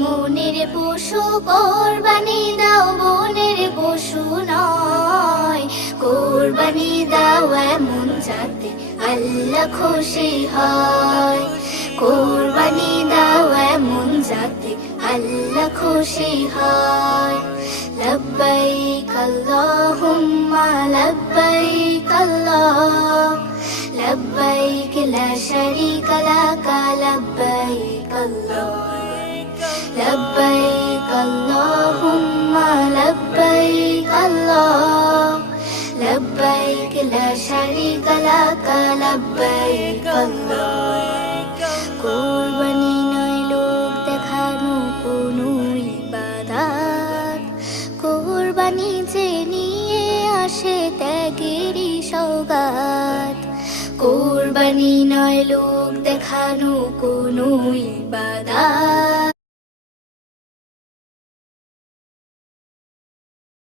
মনের পশু কোরবানি দাও, বনের পশু নয়। কোরবানি দাও এমন যাতে আল্লাহ খুশি হয়। কোরবানি দাও এমন যাতে আল্লাহ খুশি হয়। লব্বাইক আল্লাহুম্মা লব্বাইক আল্লাহ লব্বাইক লা শারীকা লাকা লব্বাইক আল্লাহ লব্বাইক আল্লাহুম্মা লব্বাইক আল্লাহ লব্বাইক লা শারীকা লাকা লব্বাইক আল্লাহ। কোরবানি নয় লোক দেখানো কোনো ইবাদত, কোরবানি যে নিয়ে আসে ত্যাগেরই সওগাত। কোরবানি নয় লোক দেখানো কোনো ইবাদত,